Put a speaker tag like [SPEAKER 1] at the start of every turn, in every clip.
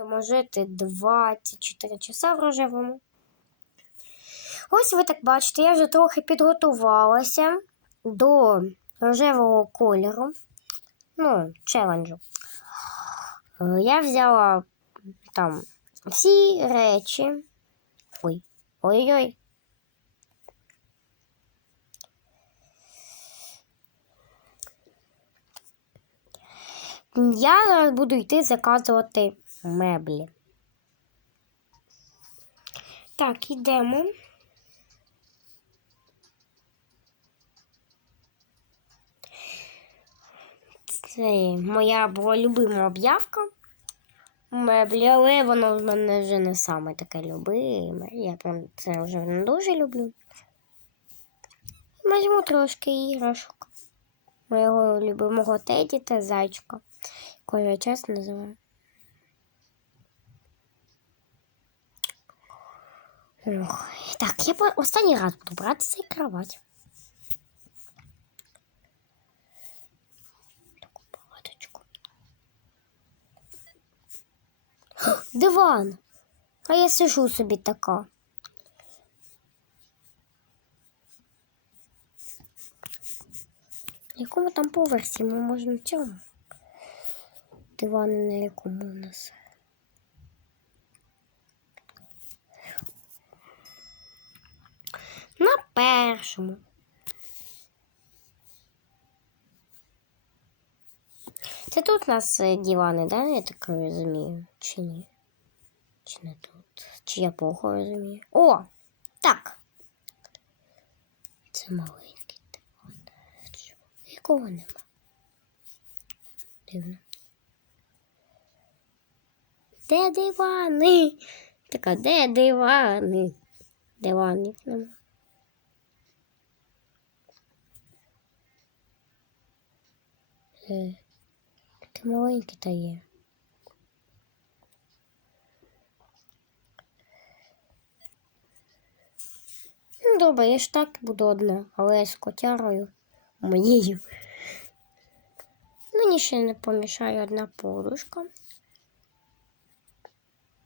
[SPEAKER 1] Будемо жити 24 часа в рожевому. Ось ви так бачите, я вже трохи підготувалася до рожевого кольору. Ну, челенджу. Е, Я взяла там всі речі. Ой, ой-ой. Я буду йти заказувати меблі. Так, йдемо. Це моя була любима об'явка. Меблі, але воно в мене вже не саме таке любиме. Я прям це вже не дуже люблю. Візьму трошки іграшок. Моєго любимого Теді та зайчика, якого я часто називаю. Ох, так, я по- останній раз буду брати цей кровать. Таку палаточку. О, Диван. А я сижу собі така. На якому там поверсі ми можемо в цьому? Диван на якому у нас? Першому. Це тут у нас е, дивани, да? Я так розумію. Чи ні? Чи не тут? Чи я плохо розумію? О! Так. Це маленький диван. Якого нема? Дивно. Де дивани? Така, де дивани? Диванів нема. Е, Таке маленьке та є. Ну, добре, я ж так буду одна, але з котярою моєю. Мені ще не помішає одна подушка.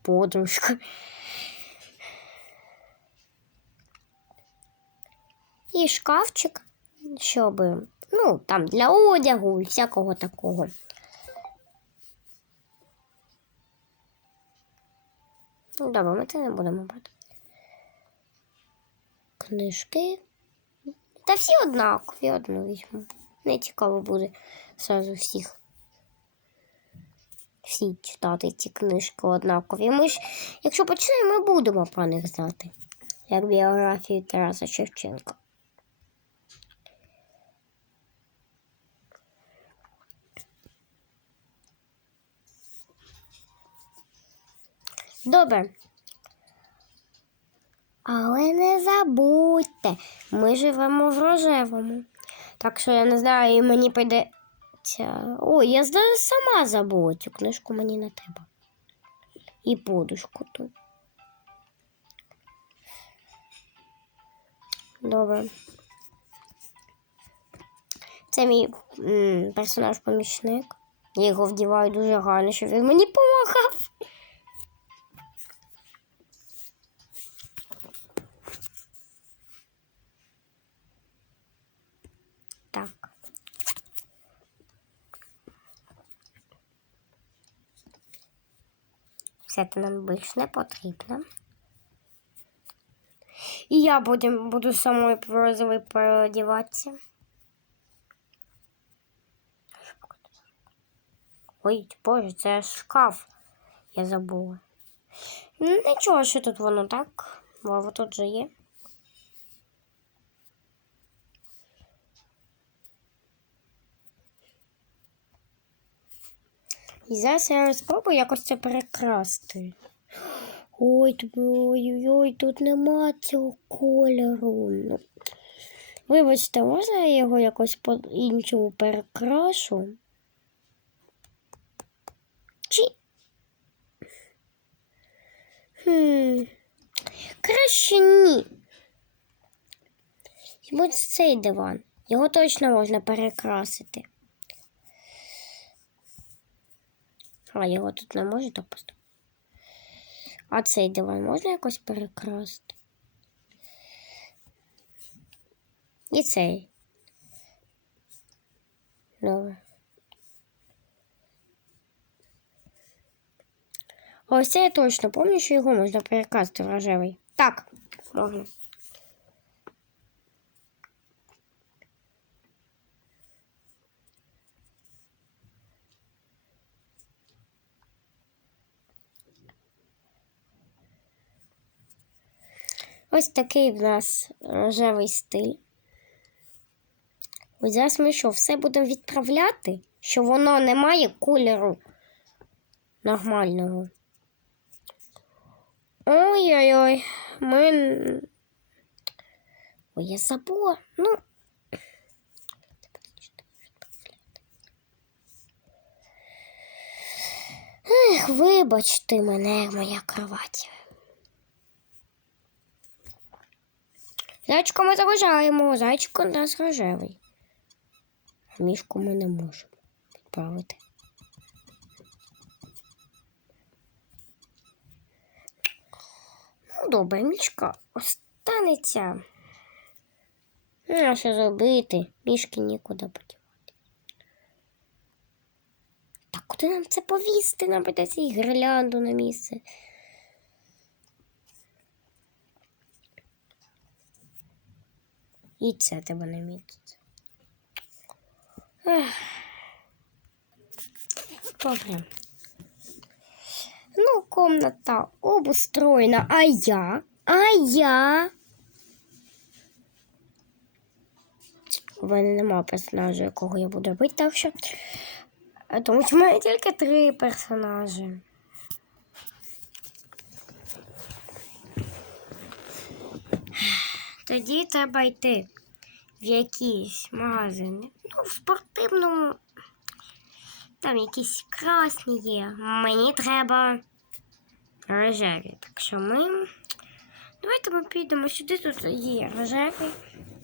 [SPEAKER 1] Подружка. І шкафчик, щоб, ну, там для одягу і всякого такого. Ну, добре, ми це не будемо брати. Книжки. Та всі однакові, одну візьму. Не цікаво буде зразу всіх. Всі читати ці книжки однакові. Ми ж, якщо почнемо, ми будемо про них знати. Як біографію Тараса Шевченка. Добре. Але не забудьте, ми живемо в рожевому. Так що я не знаю, і мені прийдеться. Ой, я сама забула цю книжку мені не треба. І подушку тут. Добре. Це мій персонаж-помічник. Я його вдіваю дуже гарно, щоб він мені допомагав. Так. Все це нам більш не потрібно. І я буду, буду самою прозовою переодіватися. Ой, боже, це шкаф. Я забула. Нічого, що тут воно так. Бо тут же є. І зараз я спробую якось це перекрасти. Ой, ой-ой-ой, тут нема цього кольору. Вибачте, можна я його якось по-іншому перекрашу? Чи. Хм. Краще ні. Будь цей диван. Його точно можна перекрасити. А його тут не можу так. А цей диван можна якось перекрасти? І цей. Добре. Ось це я точно пам'ятаю, що його можна перекрасти в рожевий. Так, можна. Ось такий в нас рожевий стиль. Ось зараз ми що, все будемо відправляти, що воно не має кольору нормального. Ой-ой-ой, ми. Ой, я забула. Ну. Ех, вибачте мене, моя кровать. Зайчика ми заважаємо, зайчик у нас рожевий. А мішку ми не можемо відправити. Ну, добре, мішка останеться. Ну, що зробити? Мішки нікуди подівати. Так, куди нам це повісти? Нам придеться і гірлянду на місце. І це тебе не міститься. Добре. Ну, комната обустроєна, а я, а я. У мене немає персонажа, якого я буду робити, так що. Тому що в мене тільки три персонажі. Тоді треба йти в якийсь магазин. Ну, в спортивному. Там якісь красні є. Мені треба рожеві. Так що ми. Давайте ми підемо сюди, тут є рожевий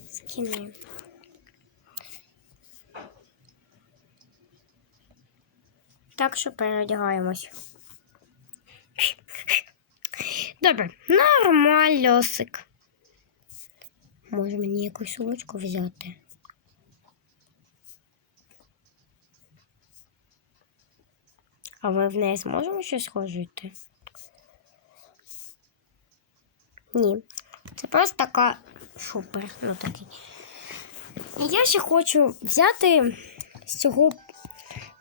[SPEAKER 1] скіни. Так що переодягаємось. Добре, нормальосик. Може мені якусь сумочку взяти? А ми в неї зможемо щось схожити? Ні. Це просто така супер. Ну такий. Я ще хочу взяти з цього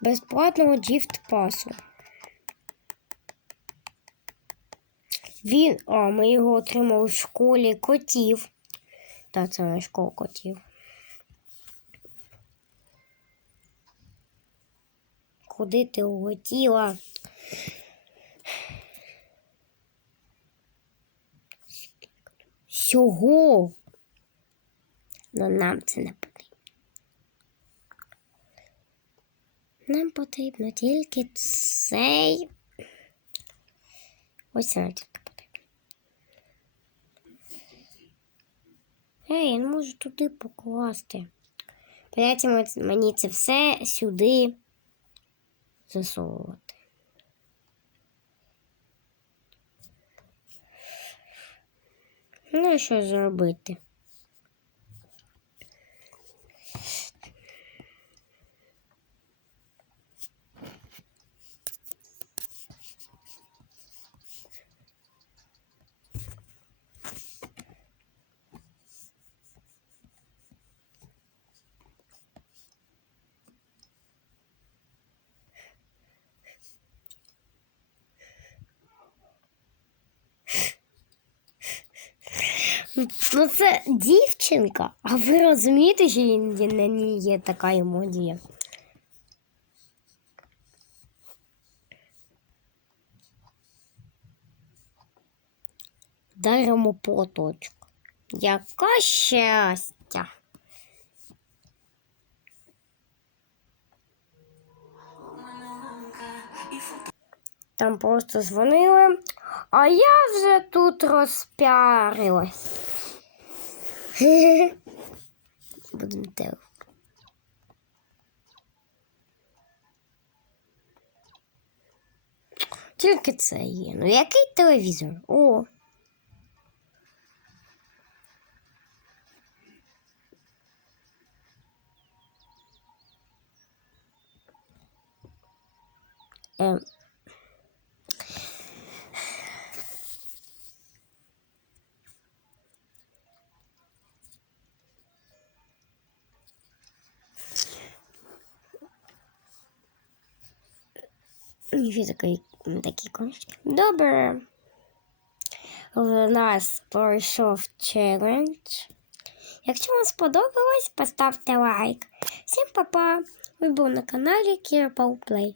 [SPEAKER 1] безплатного джифт пасу. Він, а, ми його отримали в школі котів. Та це не котів. Куди ти улетіла? Чого? Ну нам це не потрібно. Нам потрібно тільки цей. Ось це нам тільки потрібно. Ей, я не можу туди покласти. Придеться мені це все сюди засовувати. Ну, що зробити? Ну, це дівчинка, а ви розумієте, що на ній є така емодія? Даримо поточку. Яка щастя. Там просто дзвонили, а я вже тут розпіарилась. Будемо те. Тільки це є. Ну який телевізор? О. Ем. Ніфі такий, такі кончики. Добре. В нас пройшов челендж. Якщо вам сподобалось, поставте лайк. Всім па-па! Ви був на каналі Кіра Плей.